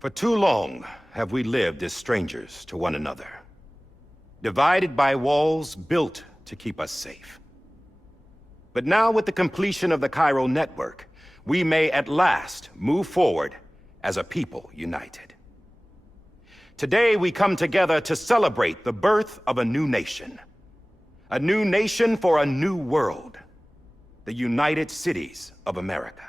For too long have we lived as strangers to one another, divided by walls built to keep us safe. But now, with the completion of the Cairo network, we may at last move forward as a people united. Today we come together to celebrate the birth of a new nation. A new nation for a new world. The United Cities of America.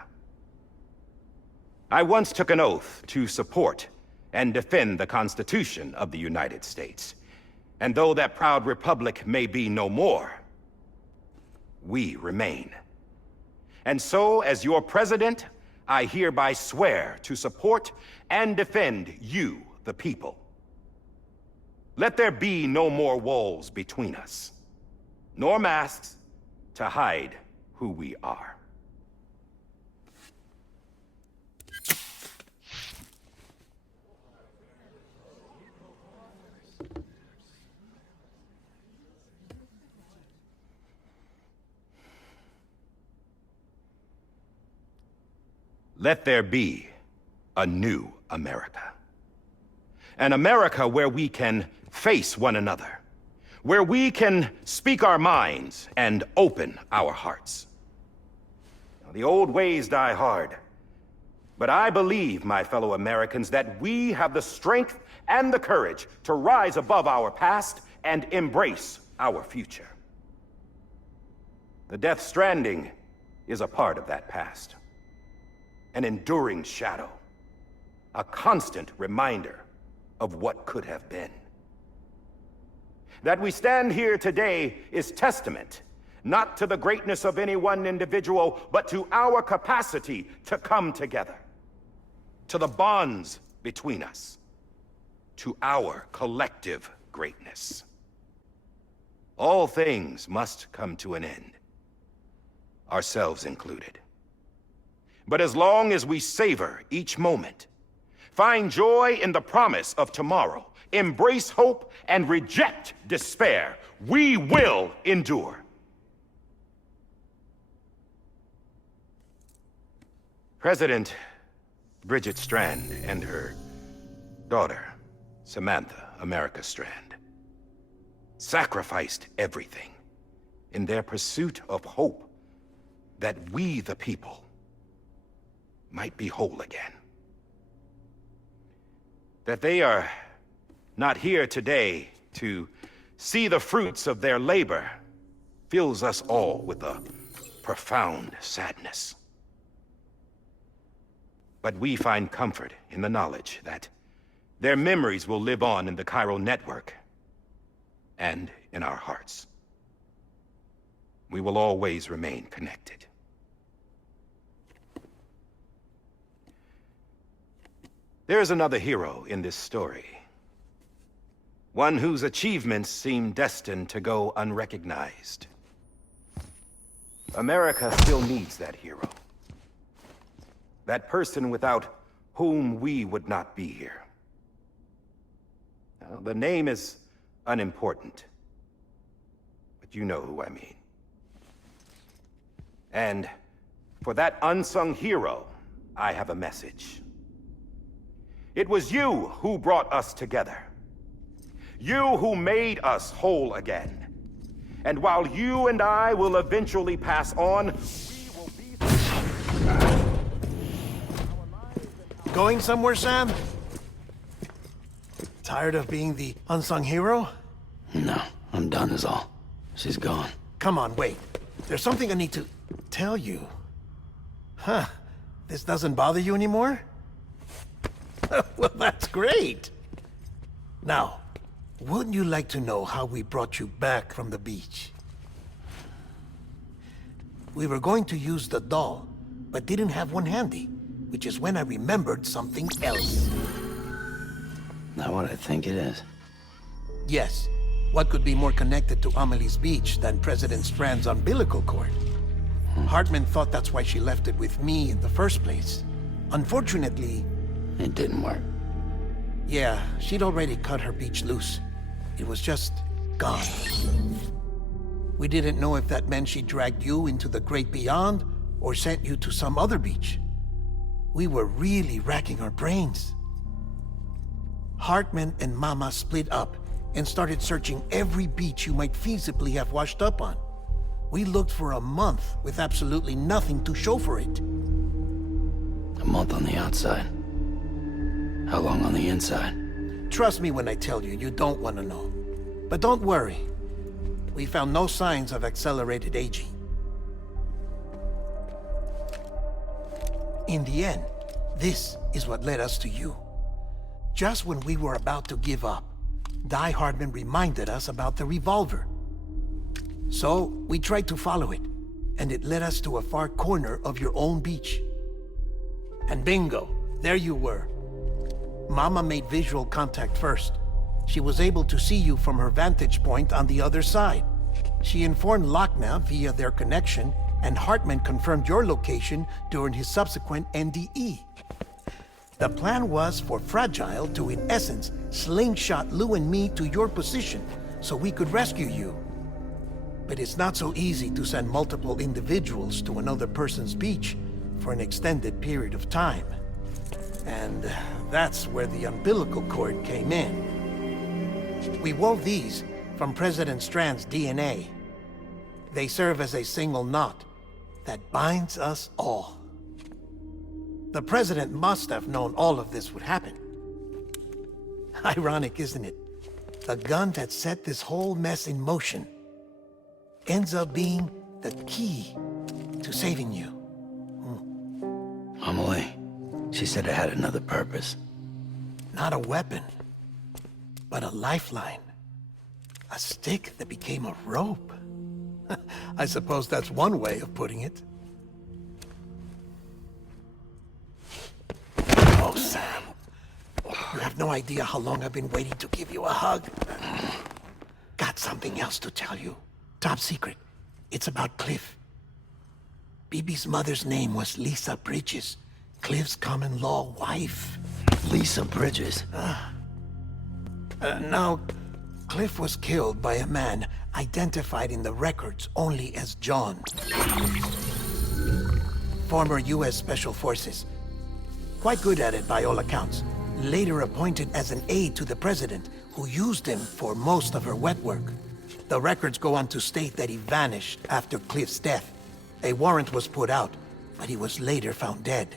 I once took an oath to support and defend the Constitution of the United States. And though that proud republic may be no more, we remain. And so, as your president, I hereby swear to support and defend you, the people. Let there be no more walls between us, nor masks to hide who we are. Let there be a new America. An America where we can face one another, where we can speak our minds and open our hearts. Now, the old ways die hard, but I believe, my fellow Americans, that we have the strength and the courage to rise above our past and embrace our future. The Death Stranding is a part of that past. An enduring shadow, a constant reminder of what could have been. That we stand here today is testament, not to the greatness of any one individual, but to our capacity to come together, to the bonds between us, to our collective greatness. All things must come to an end, ourselves included. But as long as we savor each moment, find joy in the promise of tomorrow, embrace hope, and reject despair, we will endure. President Bridget Strand and her daughter, Samantha America Strand, sacrificed everything in their pursuit of hope that we, the people, might be whole again. That they are not here today to see the fruits of their labor fills us all with a profound sadness. But we find comfort in the knowledge that their memories will live on in the Cairo network and in our hearts. We will always remain connected. There's another hero in this story. One whose achievements seem destined to go unrecognized. America still needs that hero. That person without whom we would not be here. Now, the name is unimportant, but you know who I mean. And for that unsung hero, I have a message. It was you who brought us together. You who made us whole again. And while you and I will eventually pass on, we will be... Going somewhere, Sam? Tired of being the unsung hero? No, I'm done is all. She's gone. Come on, wait. There's something I need to tell you. Huh. This doesn't bother you anymore? Well, that's great. Now, wouldn't you like to know how we brought you back from the beach? We were going to use the doll, but didn't have one handy, which is when I remembered something else. Not what I think it is. Yes. What could be more connected to Amelie's beach than President Strand's umbilical cord? Hartman thought that's why she left it with me in the first place. Unfortunately... It didn't work. Yeah, she'd already cut her beach loose. It was just gone. We didn't know if that meant she dragged you into the great beyond, or sent you to some other beach. We were really racking our brains. Hartman and Mama split up and started searching every beach you might feasibly have washed up on. We looked for a month with absolutely nothing to show for it. A month on the outside. How long on the inside? Trust me when I tell you, you don't want to know. But don't worry. We found no signs of accelerated aging. In the end, this is what led us to you. Just when we were about to give up, Die Hardman reminded us about the revolver. So, we tried to follow it, and it led us to a far corner of your own beach. And bingo, there you were. Mama made visual contact first. She was able to see you from her vantage point on the other side. She informed Lochna via their connection, and Hartman confirmed your location during his subsequent NDE. The plan was for Fragile to, in essence, slingshot Lou and me to your position so we could rescue you. But it's not so easy to send multiple individuals to another person's beach for an extended period of time. And that's where the umbilical cord came in. We wove these from President Strand's DNA. They serve as a single knot that binds us all. The President must have known all of this would happen. Ironic, isn't it? The gun that set this whole mess in motion ends up being the key to saving you. Amelie, she said it had another purpose. Not a weapon, but a lifeline. A stick that became a rope. I suppose that's one way of putting it. Oh, Sam. You have no idea how long I've been waiting to give you a hug. Got something else to tell you. Top secret. It's about Cliff. Bibi's mother's name was Lisa Bridges, Cliff's common-law wife. Lisa Bridges? Now, Cliff was killed by a man identified in the records only as John. Former U.S. Special Forces. Quite good at it by all accounts. Later appointed as an aide to the president, who used him for most of her wet work. The records go on to state that he vanished after Cliff's death. A warrant was put out, but he was later found dead.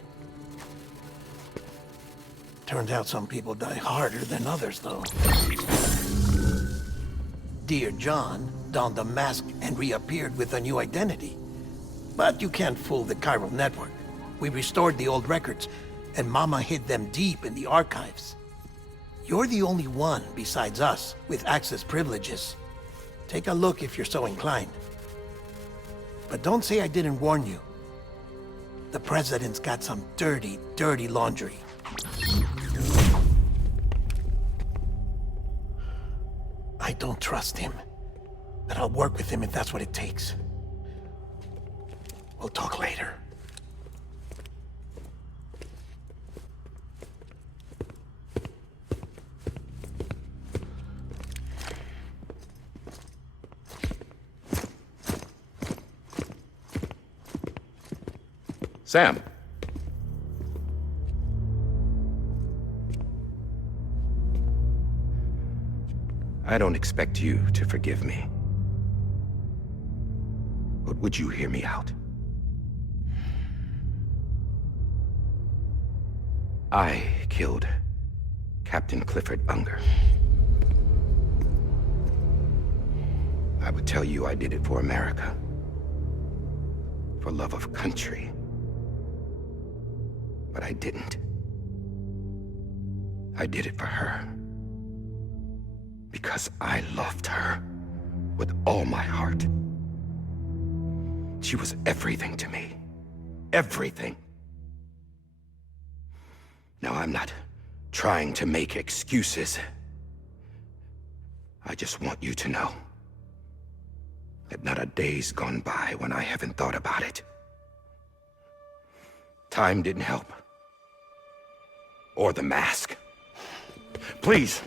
Turns out some people die harder than others, though. Dear John donned a mask and reappeared with a new identity. But you can't fool the chiral network. We restored the old records, and Mama hid them deep in the archives. You're the only one, besides us, with access privileges. Take a look if you're so inclined. But don't say I didn't warn you. The President's got some dirty, dirty laundry. I don't trust him, but I'll work with him if that's what it takes. We'll talk later. Sam. I don't expect you to forgive me. But would you hear me out? I killed Captain Clifford Unger. I would tell you I did it for America. For love of country. But I didn't. I did it for her. Because I loved her with all my heart. She was everything to me. Everything. Now, I'm not trying to make excuses. I just want you to know that not a day's gone by when I haven't thought about it. Time didn't help. Or the mask. Please,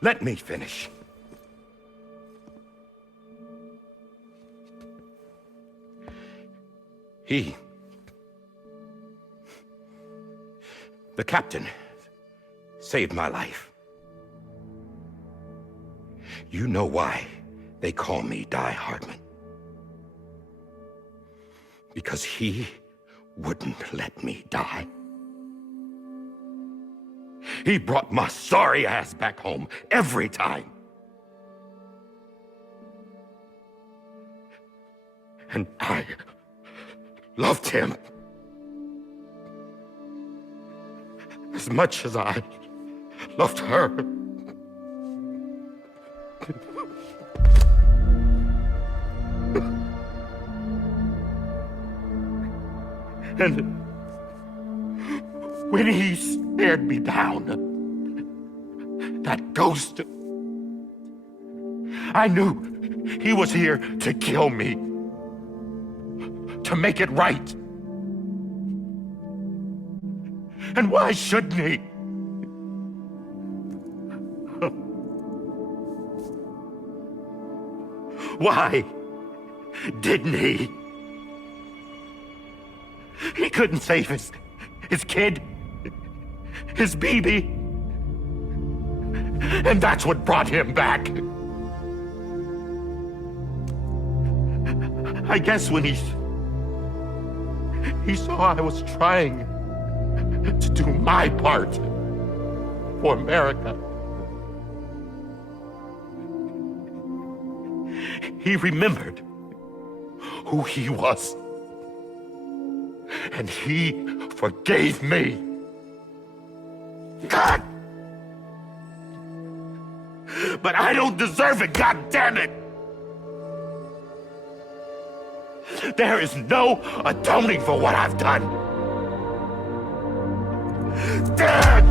let me finish. The captain saved my life. You know why they call me Die Hardman? Because he wouldn't let me die. He brought my sorry ass back home every time. And I loved him as much as I loved her. And when he stared me down, that ghost, I knew he was here to kill me, to make it right. And why shouldn't he? Why didn't he? He couldn't save his kid, his baby. And that's what brought him back. I guess when he saw I was trying to do my part for America, he remembered who he was. And he forgave me. God! But I don't deserve it, God damn it! There is no atoning for what I've done. God!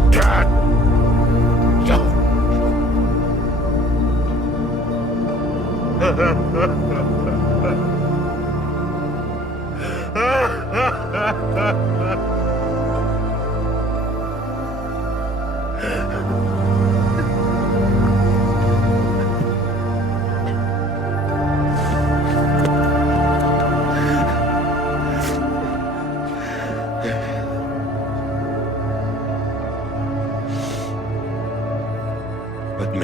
But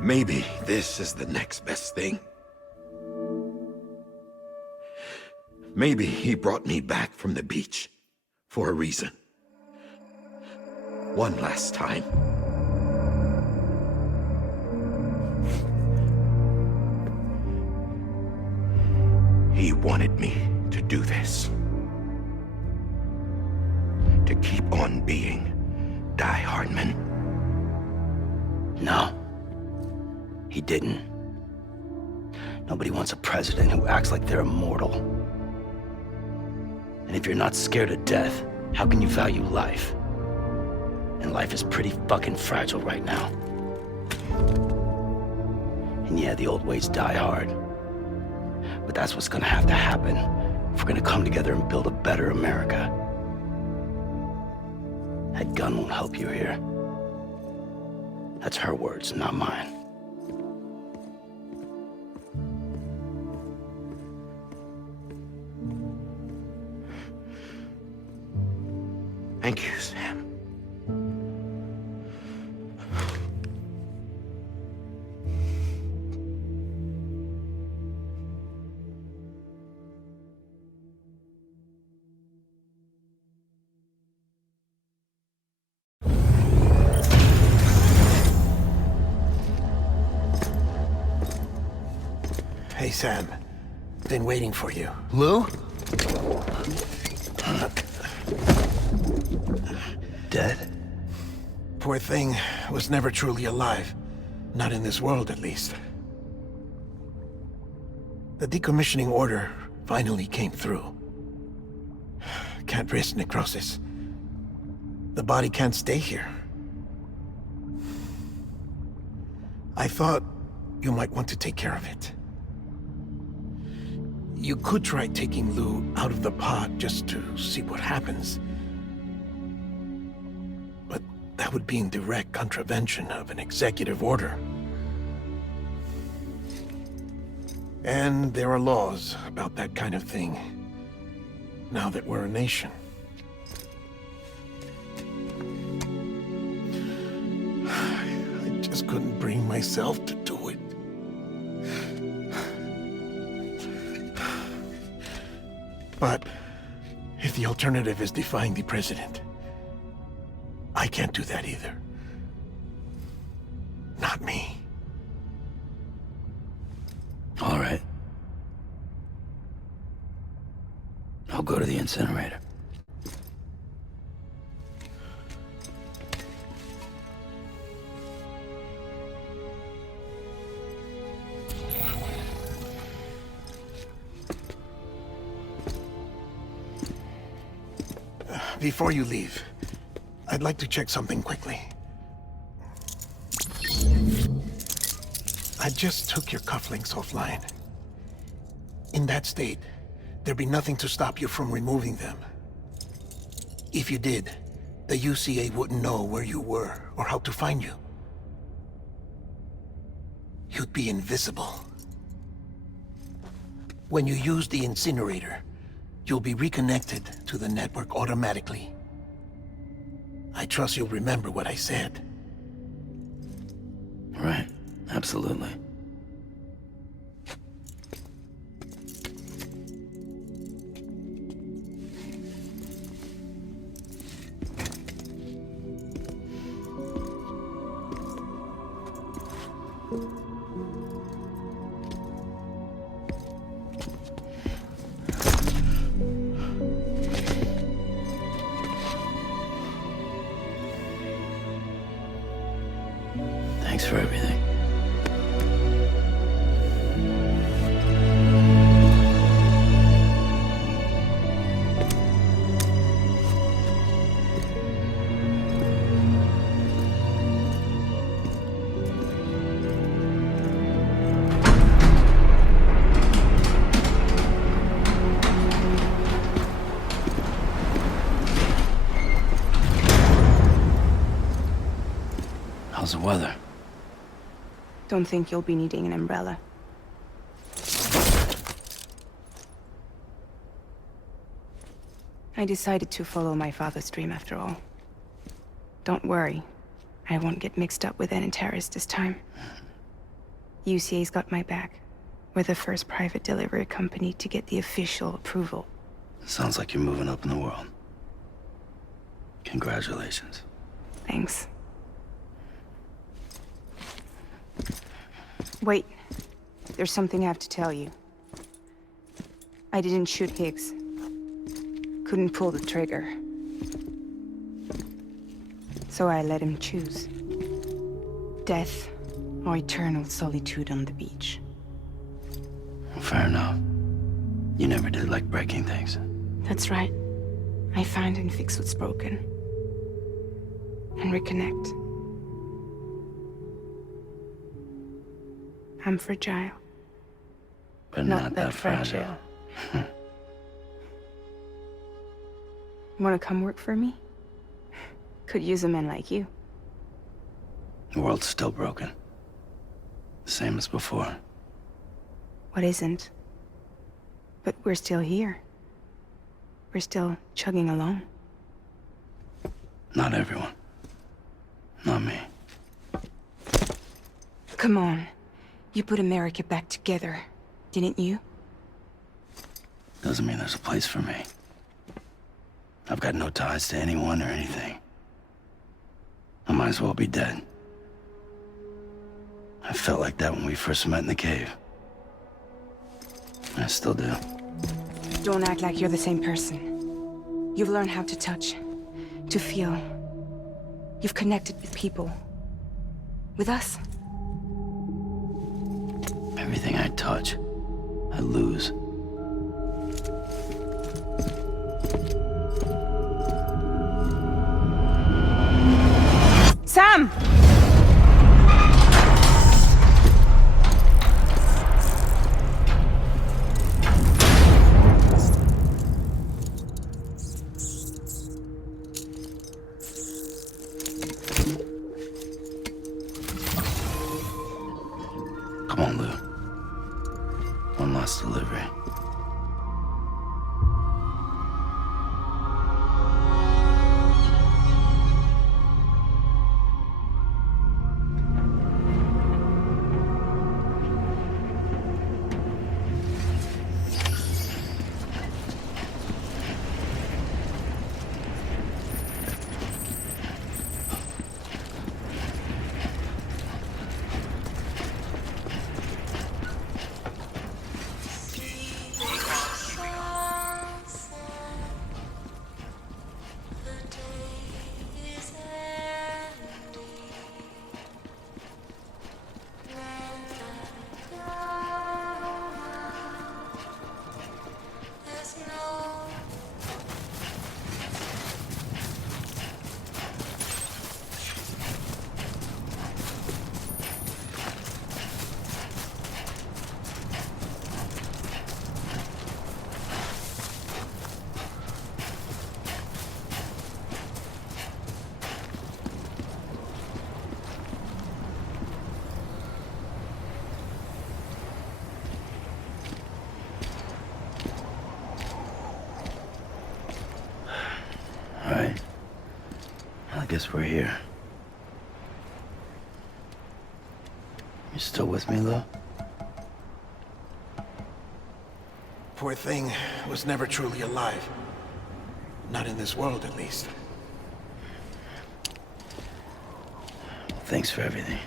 maybe this is the next best thing. Maybe he brought me back from the beach for a reason. One last time. He wanted me to do this. To keep on being Die Hardman. No. He didn't. Nobody wants a president who acts like they're immortal. And if you're not scared of death, how can you value life? And life is pretty fucking fragile right now. And yeah, the old ways die hard. But that's what's gonna have to happen if we're gonna come together and build a better America. That gun won't help you here. That's her words, not mine. Thank you, Sam. Hey, Sam. Been waiting for you. Lou? Dead? Poor thing was never truly alive. Not in this world, at least. The decommissioning order finally came through. Can't risk necrosis. The body can't stay here. I thought you might want to take care of it. You could try taking Lou out of the pod just to see what happens. But that would be in direct contravention of an executive order. And there are laws about that kind of thing, now that we're a nation. couldn't bring myself to do it. But if the alternative is defying the president, I can't do that either. Not me. All right. I'll go to the incinerator. Before you leave, I'd like to check something quickly. I just took your cufflinks offline. In that state, there'd be nothing to stop you from removing them. If you did, the UCA wouldn't know where you were or how to find you. You'd be invisible. When you use the incinerator, you'll be reconnected to the network automatically. I trust you'll remember what I said. Right, absolutely. Thanks for everything. How's the weather? Don't think you'll be needing an umbrella. I decided to follow my father's dream after all. Don't worry, I won't get mixed up with any terrorists this time. UCA's got my back. We're the first private delivery company to get the official approval. Sounds like you're moving up in the world. Congratulations. Thanks. Wait, there's something I have to tell you. I didn't shoot Higgs. Couldn't pull the trigger. So I let him choose. Death or eternal solitude on the beach. Well, fair enough. You never did like breaking things. That's right. I find and fix what's broken. And reconnect. I'm fragile. But not that fragile. Wanna come work for me? Could use a man like you. The world's still broken. The same as before. What isn't? But we're still here. We're still chugging along. Not everyone. Not me. Come on. You put America back together, didn't you? Doesn't mean there's a place for me. I've got no ties to anyone or anything. I might as well be dead. I felt like that when we first met in the cave. I still do. Don't act like you're the same person. You've learned how to touch, to feel. You've connected with people. With us. Everything I touch, I lose. Sam! Come on, Lou. One last delivery. guess we're here. You still with me, Lou? Poor thing was never truly alive. Not in this world, at least. Thanks for everything.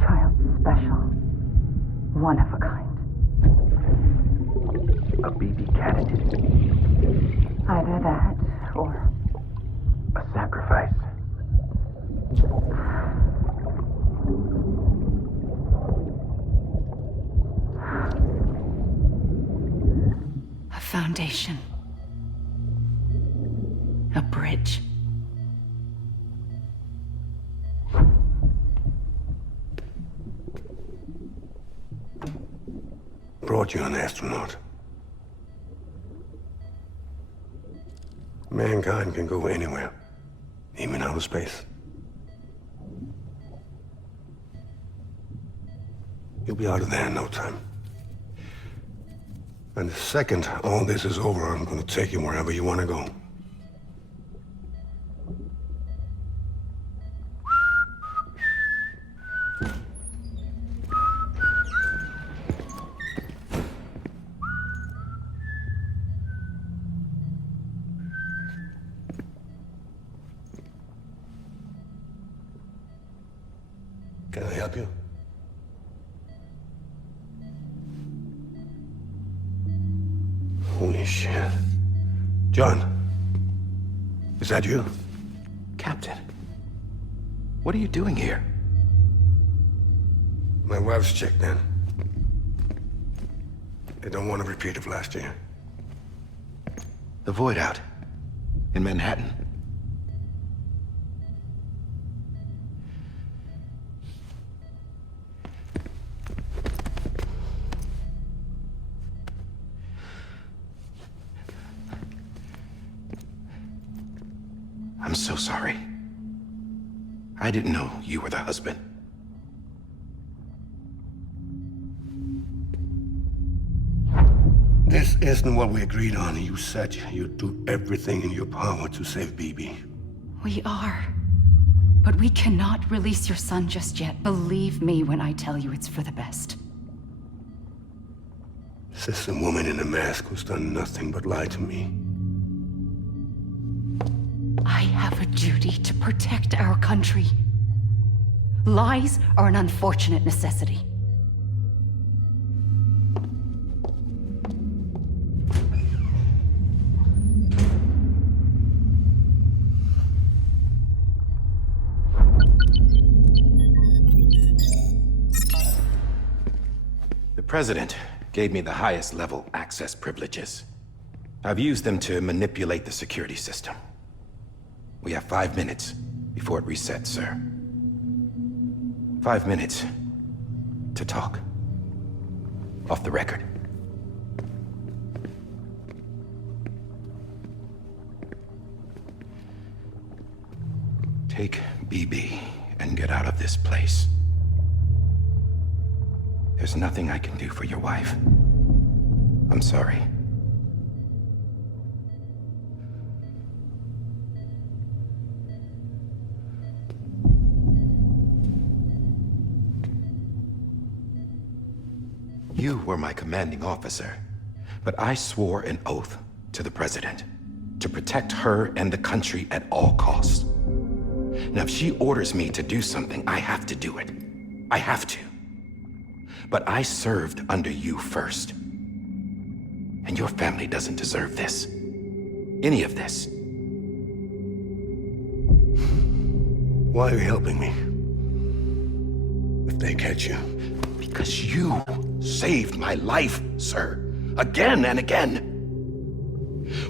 Child's special. One of a kind. A BB candidate. Either that, or... A sacrifice. a foundation. A bridge. Brought you an astronaut. Mankind can go anywhere, even outer space. You'll be out of there in no time. And the second all this is over, I'm gonna take you wherever you want to go. Can I help you? Holy shit. John, is that you? Captain, what are you doing here? My wife's checked in. They don't want a repeat of last year. The Void Out. In Manhattan. I'm so sorry. I didn't know you were the husband. This isn't what we agreed on. You said you'd do everything in your power to save BB. We are. But we cannot release your son just yet. Believe me when I tell you it's for the best. This is a woman in a mask who's done nothing but lie to me. I have a duty to protect our country. Lies are an unfortunate necessity. The President gave me the highest level access privileges. I've used them to manipulate the security system. We have 5 minutes before it resets, sir. 5 minutes to talk. Off the record. Take BB and get out of this place. There's nothing I can do for your wife. I'm sorry. You were my commanding officer, but I swore an oath to the President to protect her and the country at all costs. Now, if she orders me to do something, I have to do it. I have to. But I served under you first. And your family doesn't deserve this. Any of this. Why are you helping me? If they catch you. Because you saved my life, sir. Again and again.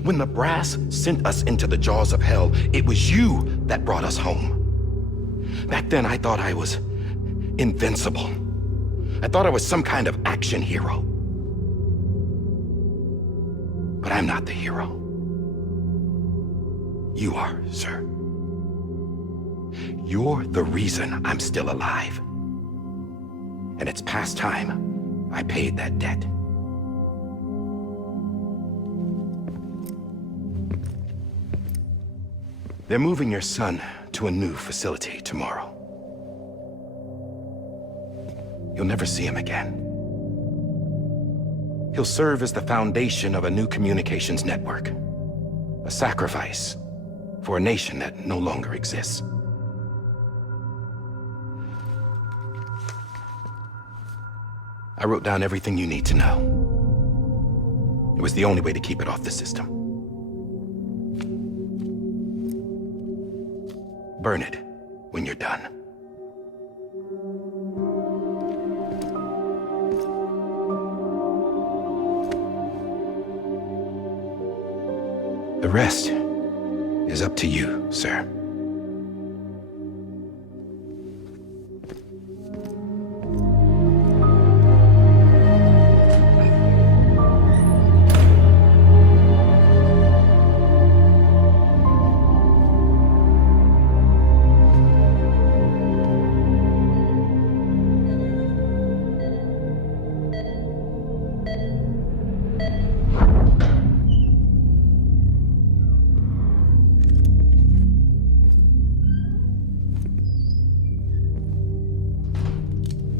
When the brass sent us into the jaws of hell, it was you that brought us home. Back then, I thought I was invincible. I thought I was some kind of action hero. But I'm not the hero. You are, sir. You're the reason I'm still alive. And it's past time I paid that debt. They're moving your son to a new facility tomorrow. You'll never see him again. He'll serve as the foundation of a new communications network. A sacrifice for a nation that no longer exists. I wrote down everything you need to know. It was the only way to keep it off the system. Burn it when you're done. The rest is up to you, sir.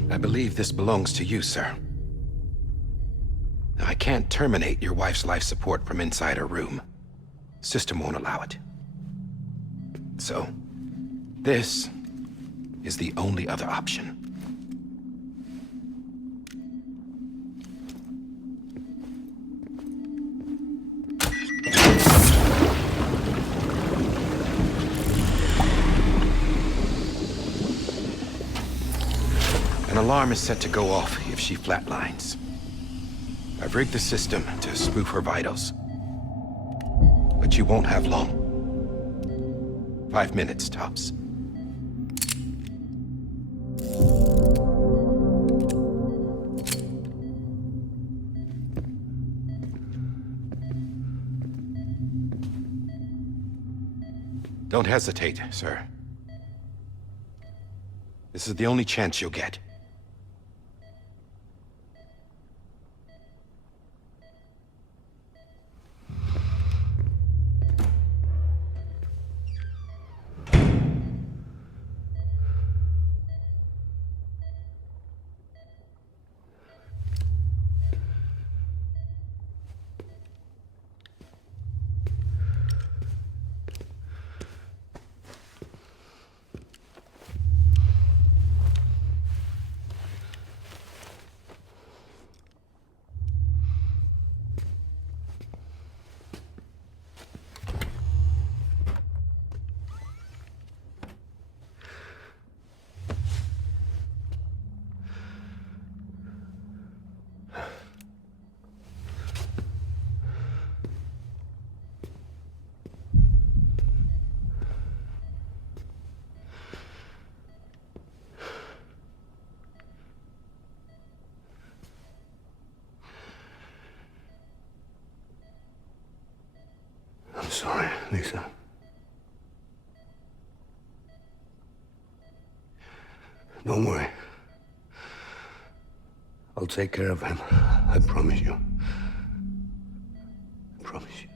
I believe this belongs to you, sir. I can't terminate your wife's life support from inside her room. System won't allow it. So, this is the only other option. An alarm is set to go off if she flatlines. I've rigged the system to spoof her vitals. But you won't have long. 5 minutes, tops. Don't hesitate, sir. This is the only chance you'll get. I'm sorry, Lisa. Don't worry. I'll take care of him. I promise you. I promise you.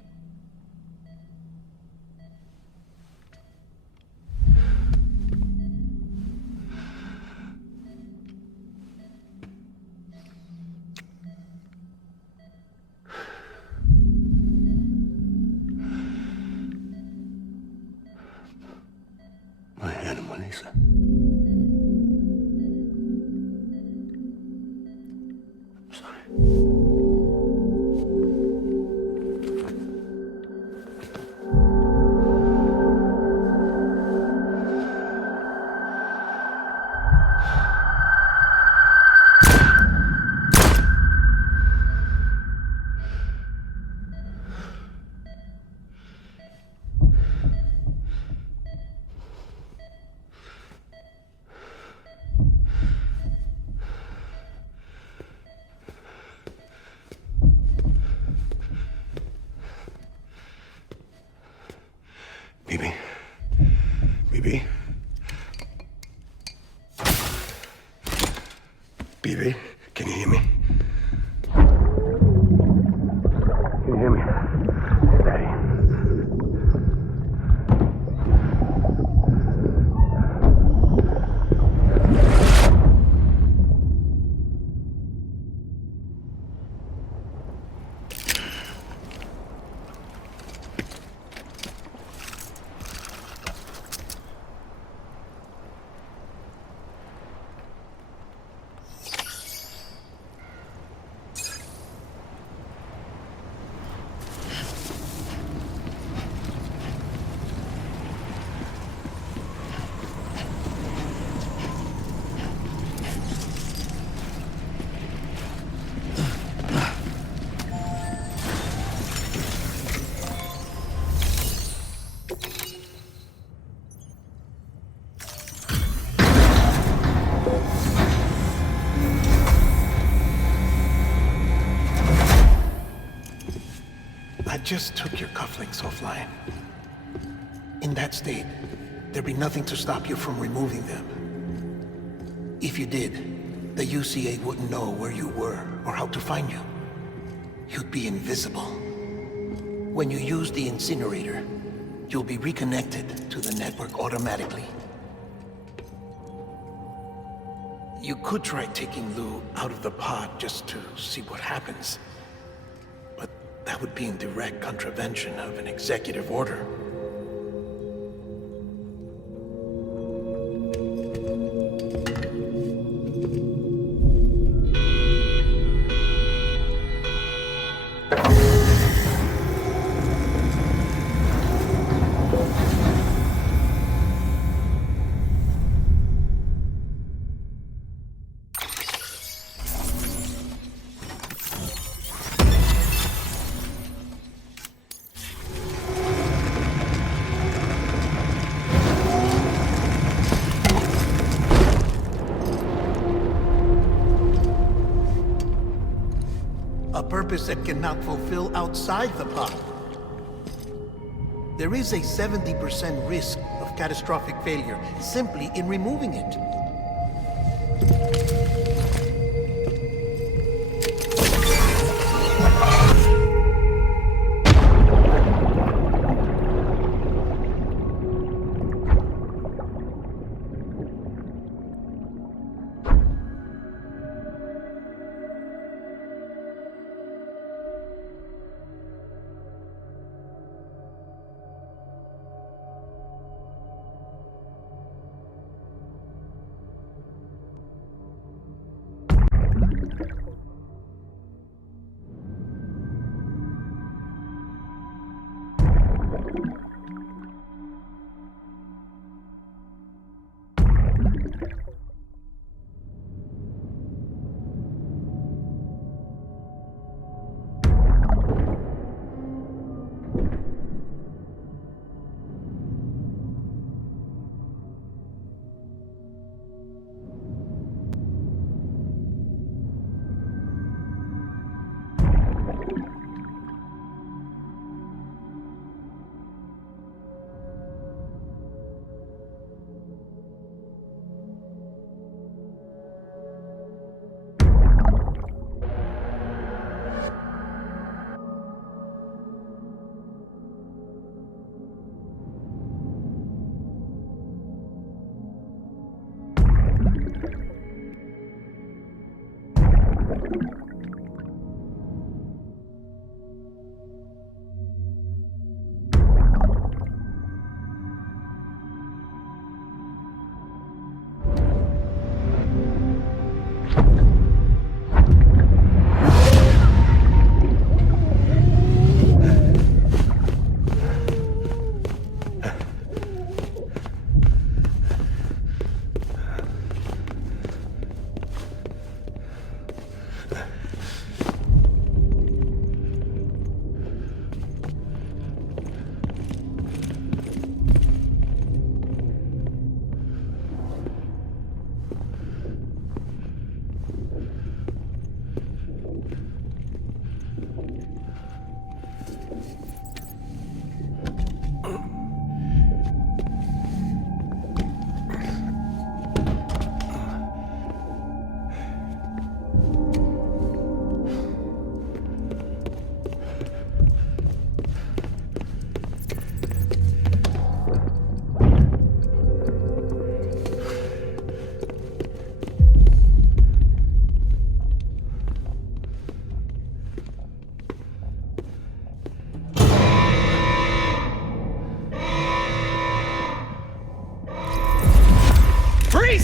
My animal, Lisa. I'm sorry. Bibi? Bibi? Bibi, can you hear me? Can you hear me? Daddy. just took your cufflinks offline. In that state, there'd be nothing to stop you from removing them. If you did, the UCA wouldn't know where you were or how to find you. You'd be invisible. When you use the incinerator, you'll be reconnected to the network automatically. You could try taking Lou out of the pod just to see what happens. But that would be in direct contravention of an executive order. A purpose that cannot fulfill outside the pod. There is a 70% risk of catastrophic failure simply in removing it.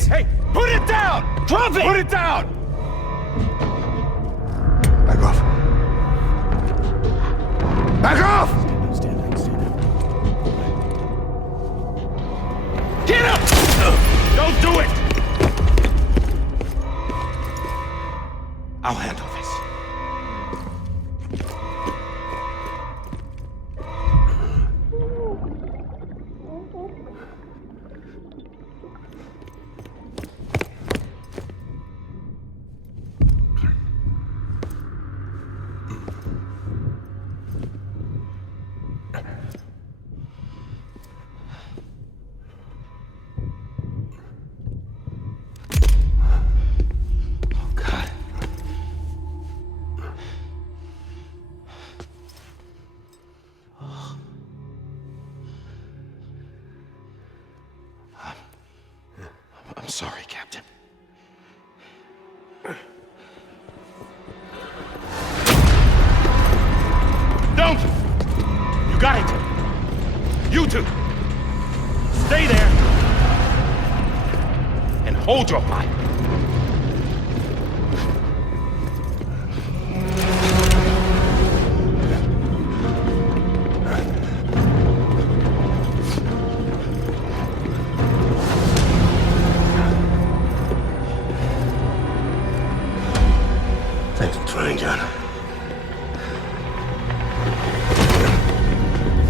Hey, put it down! Drop it! Put it down! Back off. Back off! Stand up. Get up! Don't do it! I'll handle this. sorry, Captain. Don't! You got it! You two! Stay there! And hold your fire! Thanks for trying, John.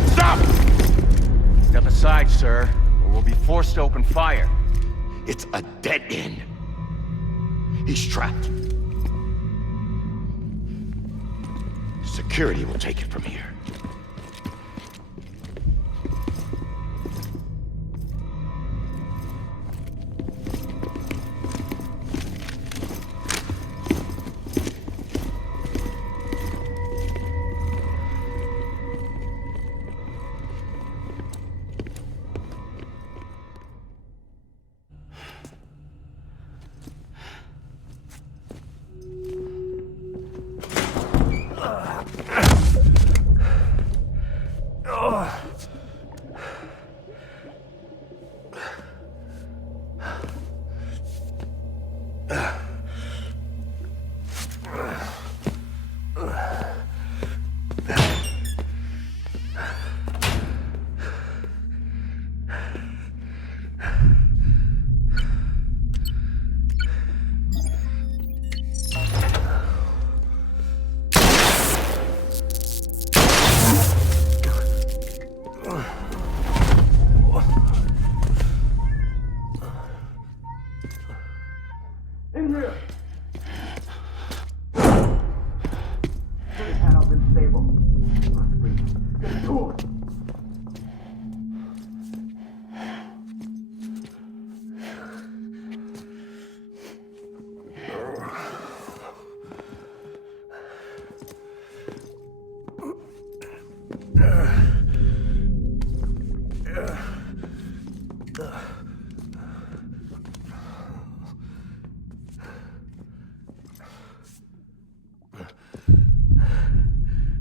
Stop! Step aside, sir, or we'll be forced to open fire. It's a dead end. He's trapped. Security will take it from here.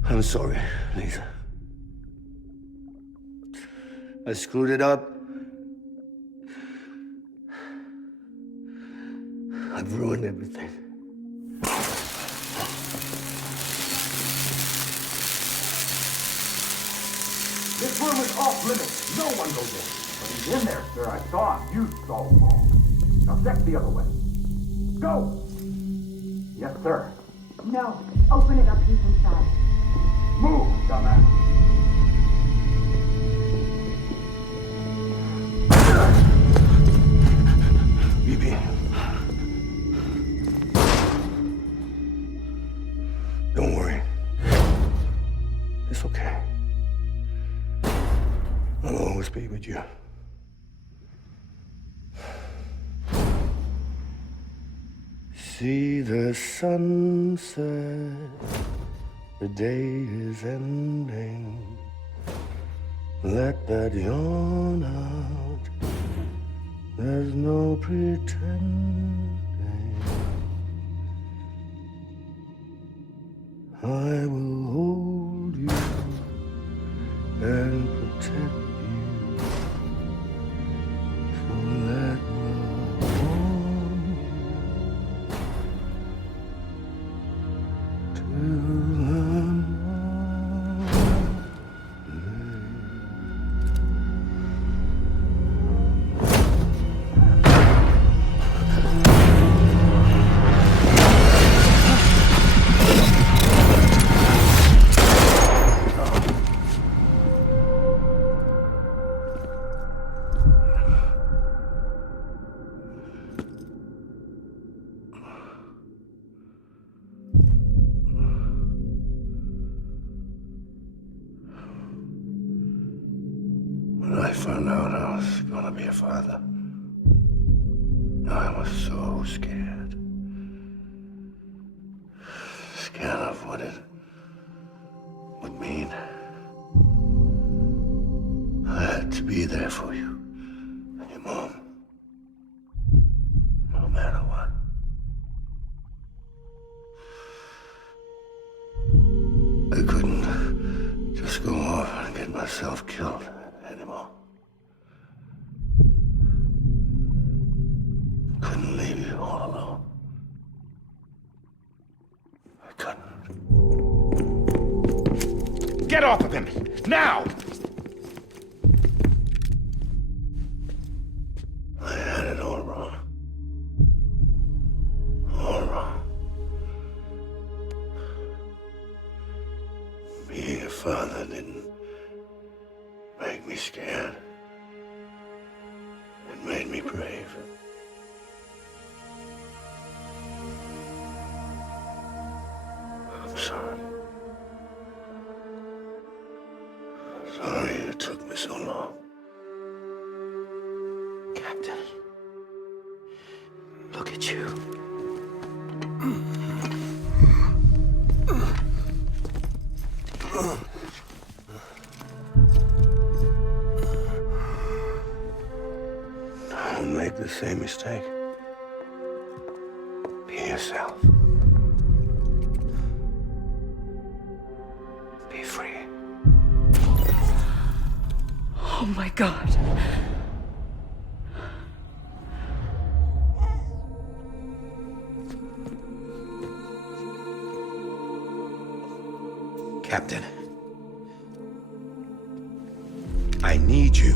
I'm sorry, Lisa. I screwed it up. I've ruined everything. This room is off limits. No one goes in. But he's in there, sir. I saw him. You saw him all. Now check the other way. Go! Yes, sir. No. Open it up. He's inside. Move, dumbass. BB. Don't worry. It's okay. I'll always be with you. See the sunset. The day is ending. Let that yawn out. There's no pretending. I will hold you and protect you. So let love warm you till When I found out I was gonna be a father, I was so scared. Scared of what it would mean. I had to be there for you and your mom. myself killed anymore. Couldn't leave you all alone. I couldn't. Get off of him! Now! I had it all wrong. All wrong. Being a father didn't make me scared. It made me brave. I'm sorry. Sorry it took me so long. Captain, look at you. Don't make the same mistake. Be yourself. Be free. Oh my God. Captain, I need you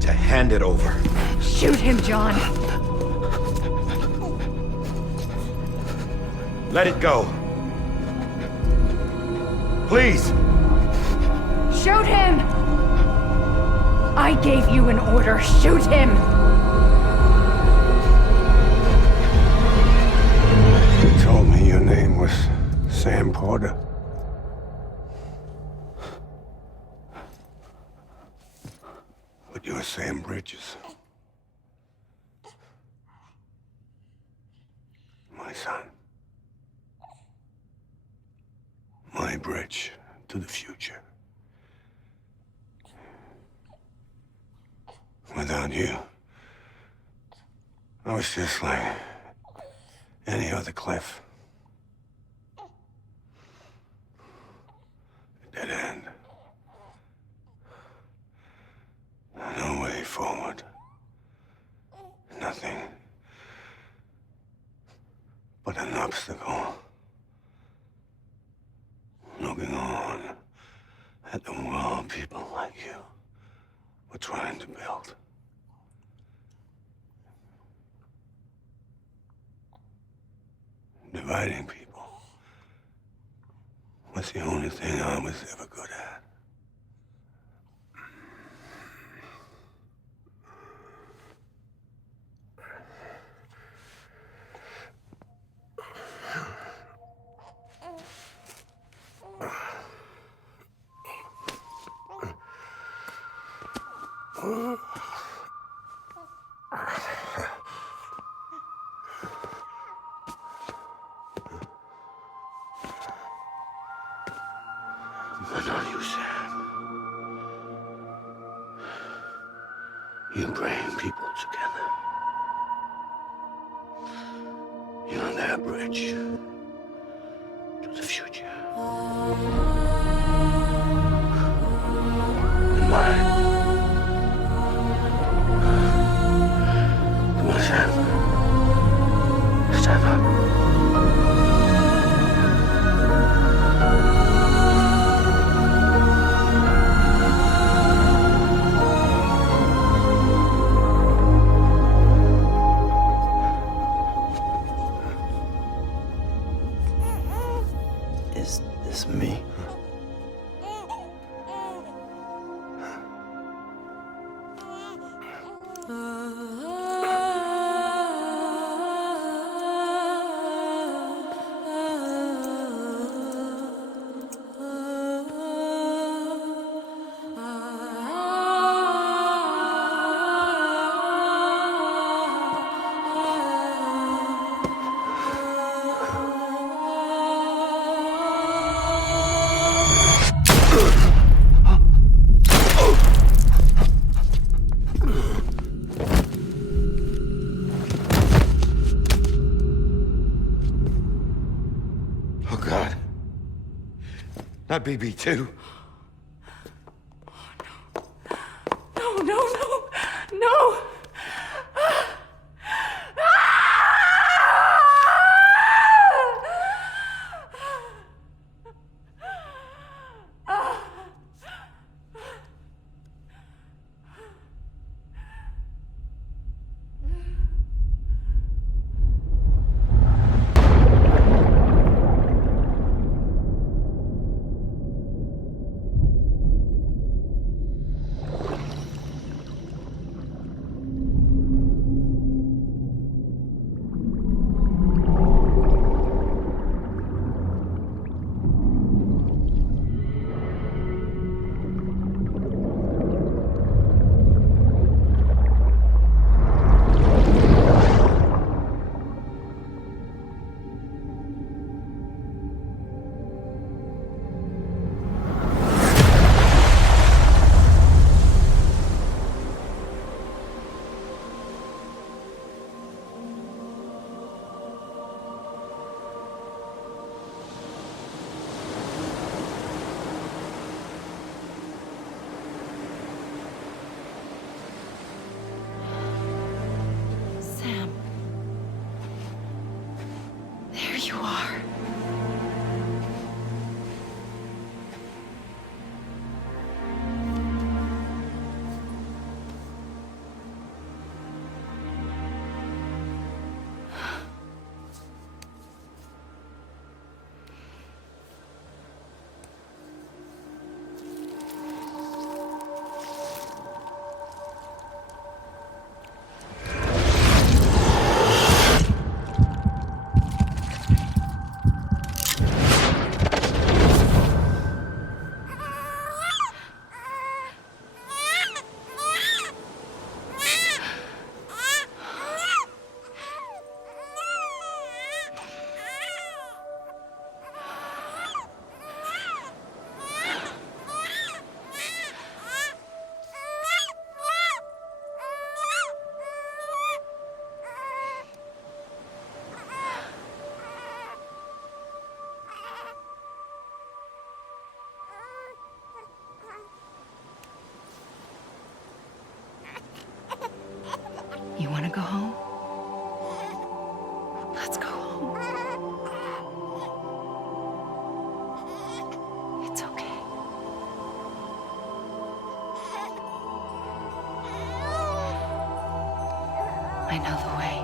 to hand it over. Shoot him, John. Let it go. Please. Shoot him! I gave you an order. Shoot him! You told me your name was Sam Porter. But you're Sam Bridges. My son. My bridge to the future. Without you, I was just like any other Cliff. A dead end. No way forward. Nothing but an obstacle. Looking on at the world people like you were trying to build. Dividing people was the only thing I was ever good at. But not you, Sam. You bring people together. You're their bridge to the future. And mine. Come on, Sam. Stand up. Is this me? Oh, God. Not BB2. No! Sam. There you are. You want to go home? Let's go home. It's okay. I know the way.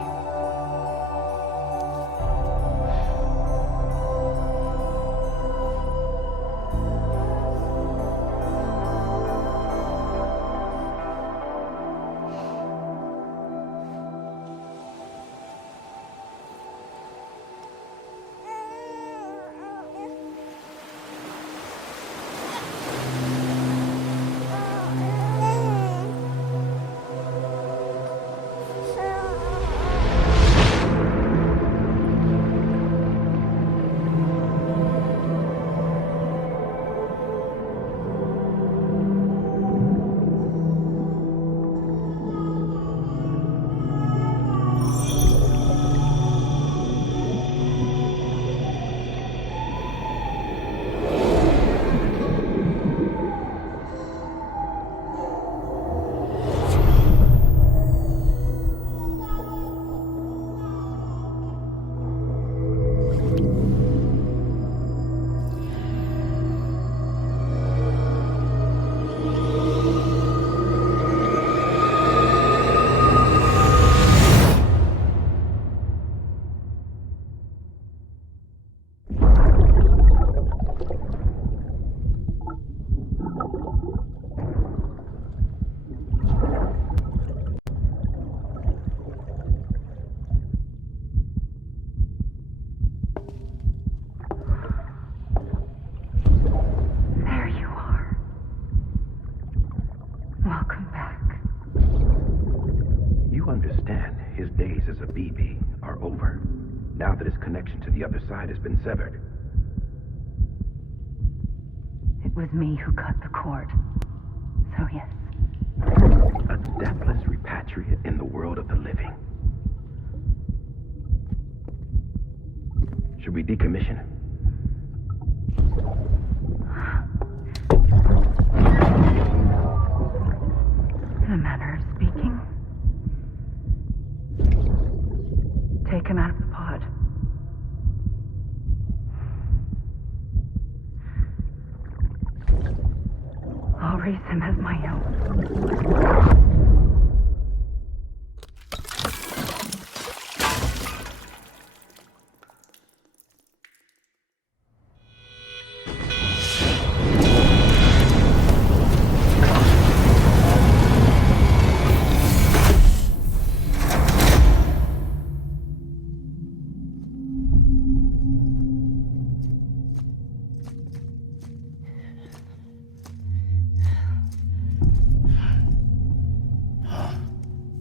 Welcome back. You understand his days as a BB are over, now that his connection to the other side has been severed. It was me who cut the cord. So yes. A deathless repatriate in the world of the living. Should we decommission him? In a manner of speaking. I'll raise him as my own.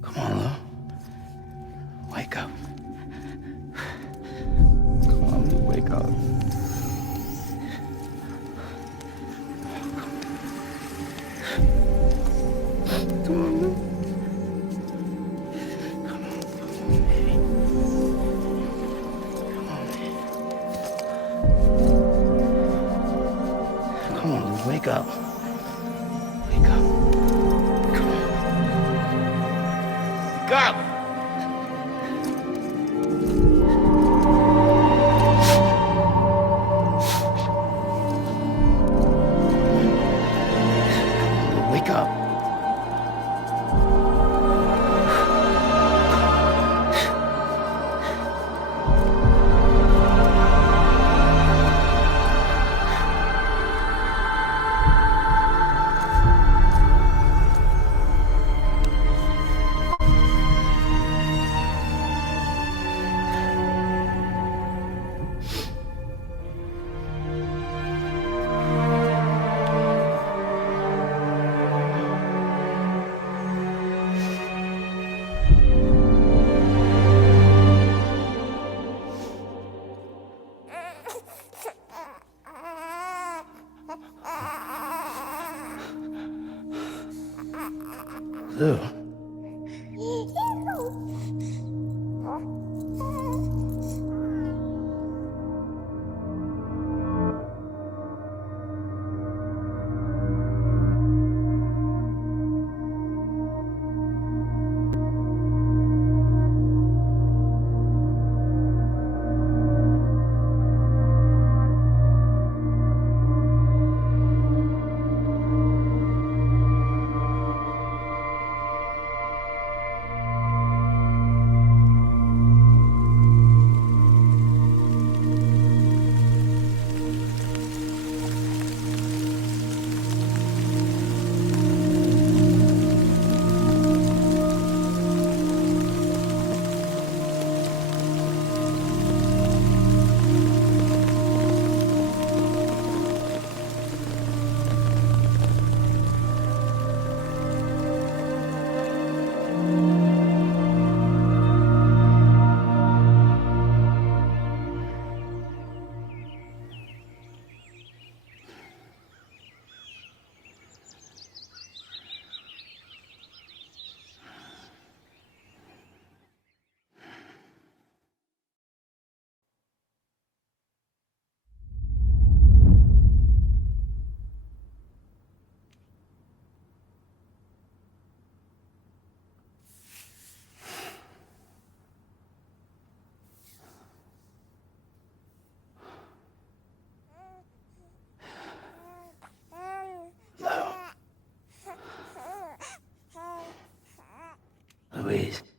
Come on, Lou. Wake up. Come on, Lou, wake up. Come on, Lou. Come on, baby. Come on, baby. Come on, Lou, wake up. Wake up. Come on. Wake up! Wake up. Lou. Louise.